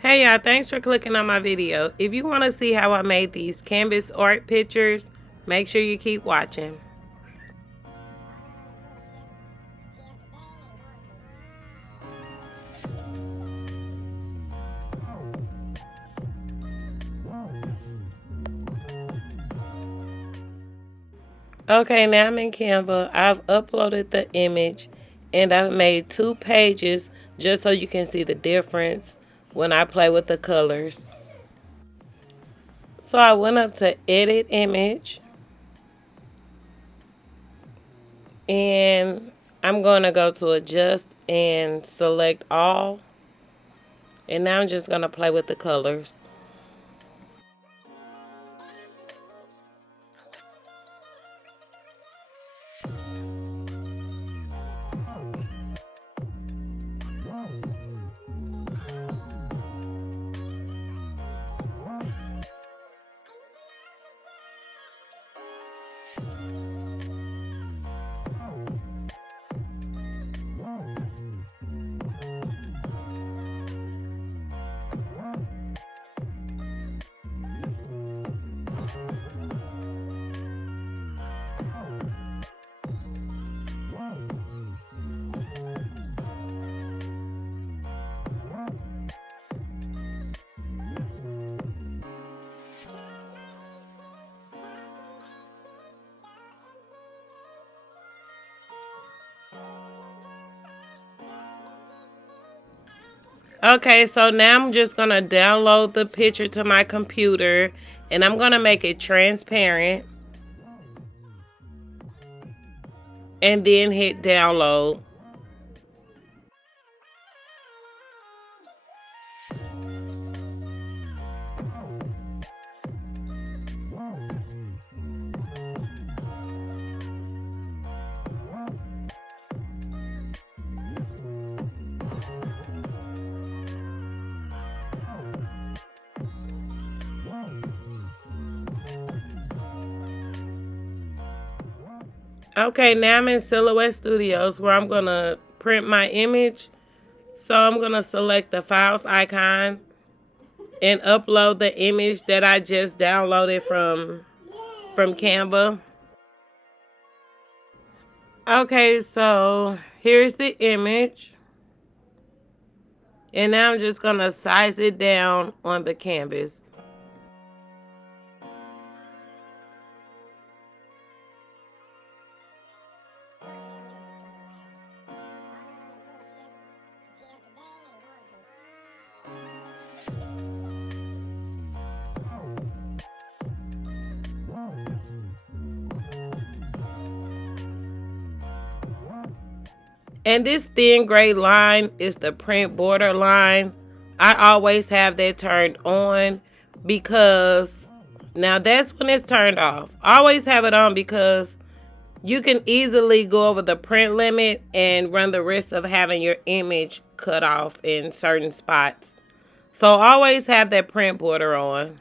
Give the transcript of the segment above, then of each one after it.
Hey y'all, thanks for clicking on my video. If you want to see how I made these canvas art pictures, make sure you keep watching. Okay, now I'm in Canva. I've uploaded the image and I've made 2 pages just so you can see the difference when I play with the colors. So I went up to edit image and I'm going to go to adjust and select all. And now I'm just going to play with the colors. Okay, so now I'm just going to download the picture to my computer and I'm going to make it transparent and then hit download. Okay, now I'm in Silhouette Studios where I'm going to print my image. So I'm going to select the files icon and upload the image that I just downloaded from Canva. Okay, so here's the image. And now I'm just going to size it down on the canvas. And this thin gray line is the print border line. I always have that turned on because now that's when it's turned off. I always have it on because you can easily go over the print limit and run the risk of having your image cut off in certain spots. So always have that print border on.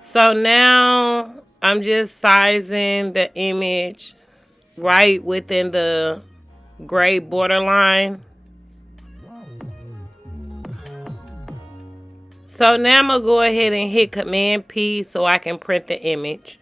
So now I'm just sizing the image right within the gray borderline. So now I'm going to go ahead and hit Command P so I can print the image.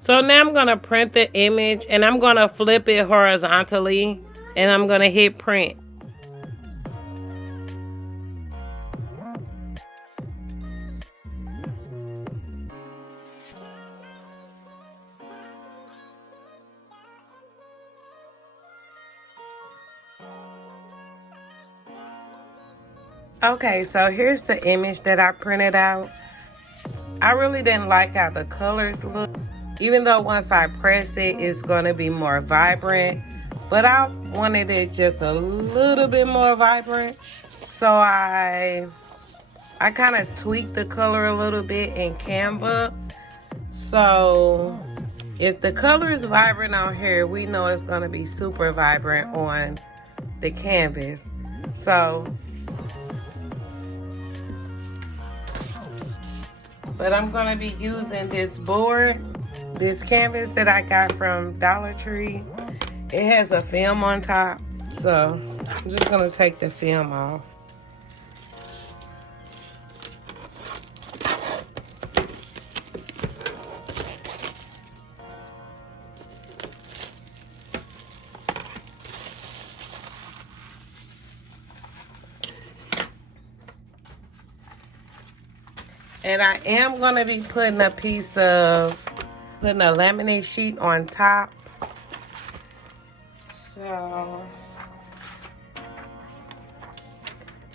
So now I'm going to print the image and I'm going to flip it horizontally and I'm going to hit print. Okay, so here's the image that I printed out. I really didn't like how the colors look. Even though once I press it, it's going to be more vibrant. But I wanted it just a little bit more vibrant. So I kind of tweaked the color a little bit in Canva. So if the color is vibrant on here, we know it's going to be super vibrant on the canvas. So But I'm gonna be using this board, this canvas that I got from Dollar Tree. It has a film on top, so I'm just gonna take the film off. And I am going to be putting a laminate sheet on top. So,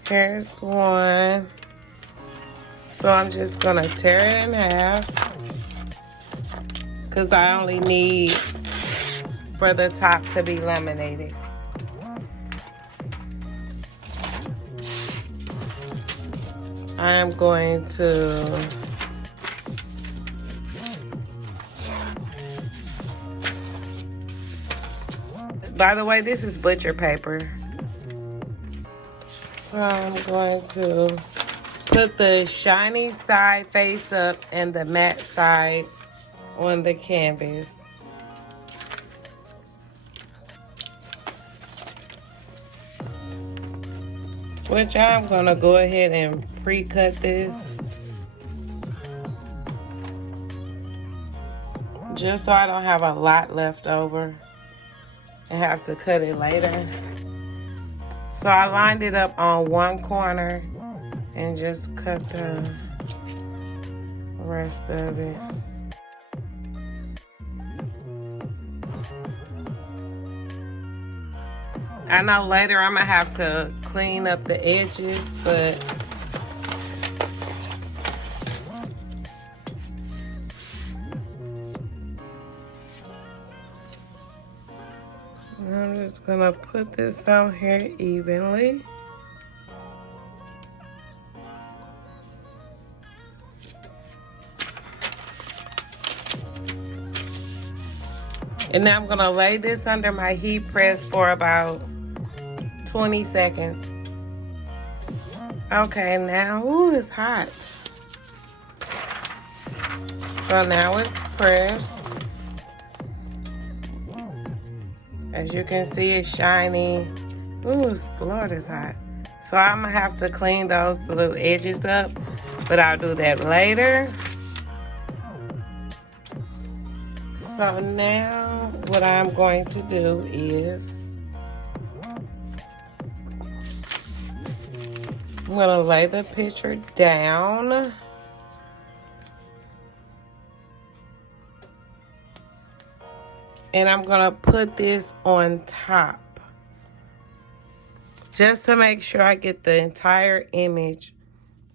here's one. So I'm just going to tear it in half, because I only need for the top to be laminated. I am going to by the way, this is butcher paper. So I'm going to put the shiny side face up and the matte side on the canvas. Which I'm gonna go ahead and pre-cut this, just so I don't have a lot left over and have to cut it later. So I lined it up on one corner and just cut the rest of it. I know later I'm gonna have to clean up the edges, but I'm just gonna put this on here evenly. And now I'm gonna lay this under my heat press for about 20 seconds. Okay, now, ooh, it's hot. So now it's pressed. As you can see, it's shiny. Ooh, Lord, it's hot. So I'm gonna have to clean those little edges up, but I'll do that later. So now what I'm going to do is I'm gonna lay the picture down. And I'm gonna put this on top, just to make sure I get the entire image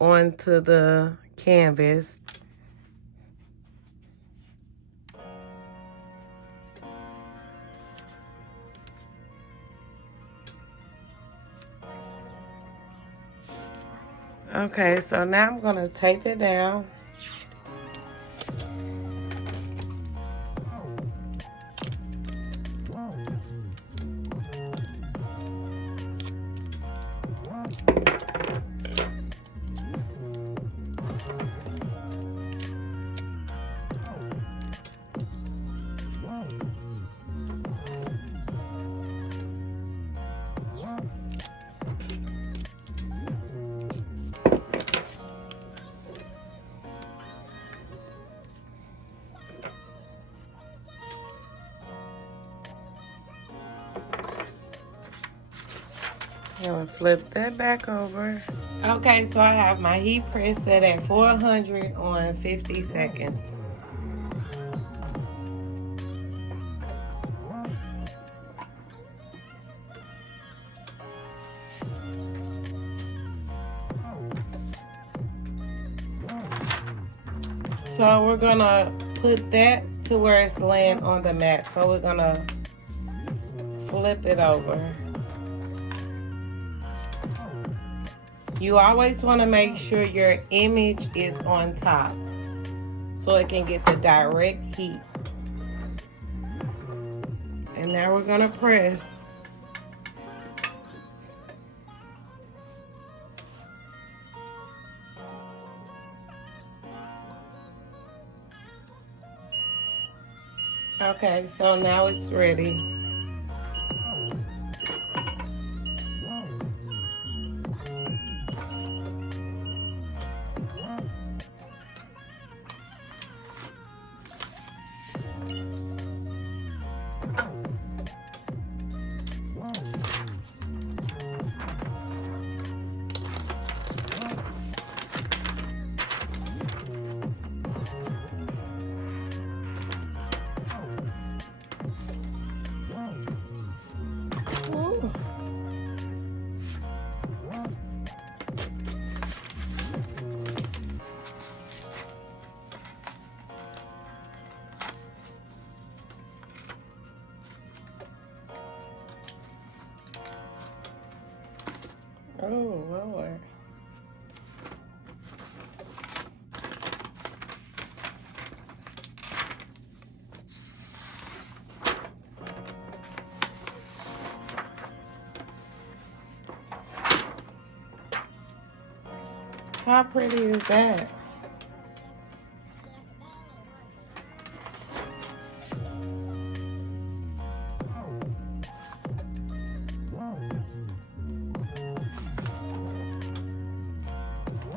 onto the canvas. Okay, so now I'm gonna tape it down. I'm gonna flip that back over. Okay, so I have my heat press set at 400 on 50 seconds. So we're gonna put that to where it's laying on the mat. So we're gonna flip it over. You always want to make sure your image is on top so it can get the direct heat. And now we're gonna press. Okay, so now it's ready. Ooh. Oh, Lord. How pretty is that?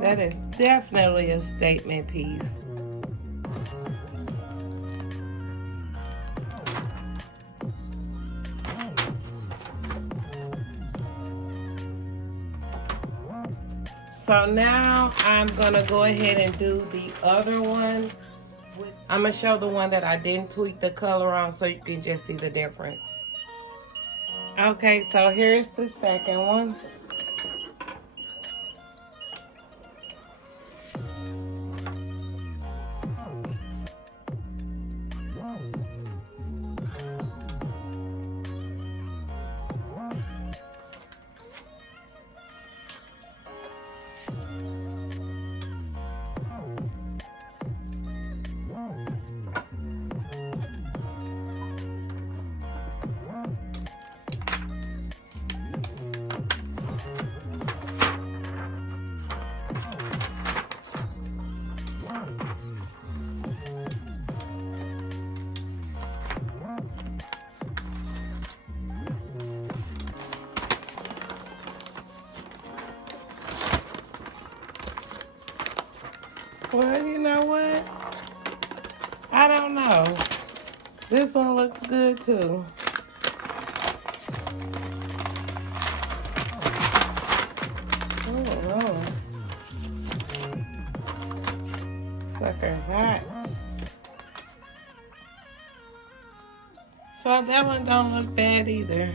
That is definitely a statement piece. So now I'm gonna go ahead and do the other one. I'm gonna show the one that I didn't tweak the color on so you can just see the difference. Okay, so here's the second one. Well, you know what? I don't know. This one looks good too. Oh, Lord. Sucker's hot. So that one don't look bad either.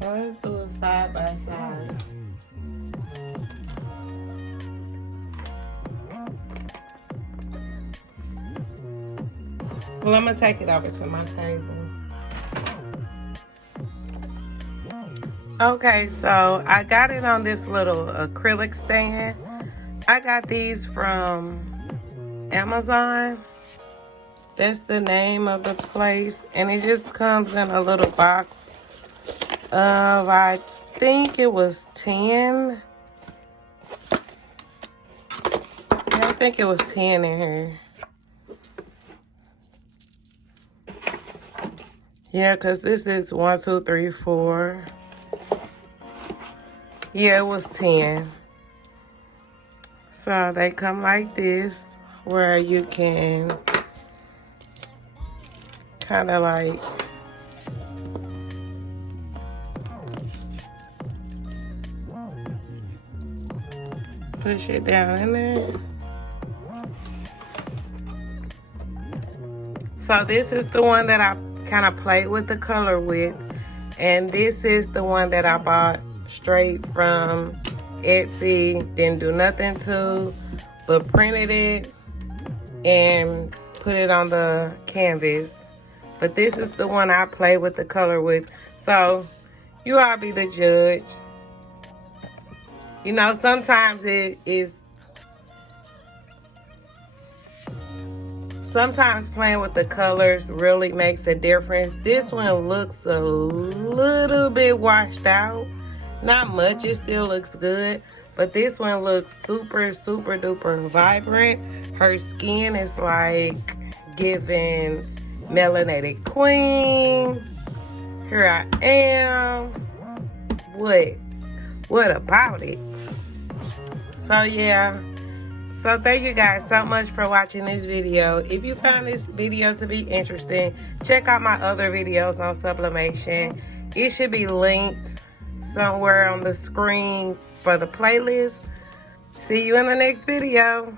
So let's do it side by side. Well, I'm gonna take it over to my table. Okay, so I got it on this little acrylic stand. I got these from Amazon. That's the name of the place. And it just comes in a little box of, I think it was 10. Yeah, I think it was 10 in here. Yeah, because this is 1, 2, 3, 4. Yeah, it was 10. So they come like this, where you can kind of like push it down in there. So this is the one that I kind of played with the color with, and this is the one that I bought straight from Etsy. Didn't do nothing to, but printed it and put it on the canvas. But this is the one I play with the color with. So you all be the judge. You know, sometimes it is, sometimes playing with the colors really makes a difference. This one looks a little bit washed out. Not much, it still looks good. But this one looks super, super duper vibrant. Her skin is like giving Melanated Queen. Here I am. What about it? So yeah. So thank you guys so much for watching this video. If you found this video to be interesting, check out my other videos on sublimation. It should be linked somewhere on the screen for the playlist. See you in the next video.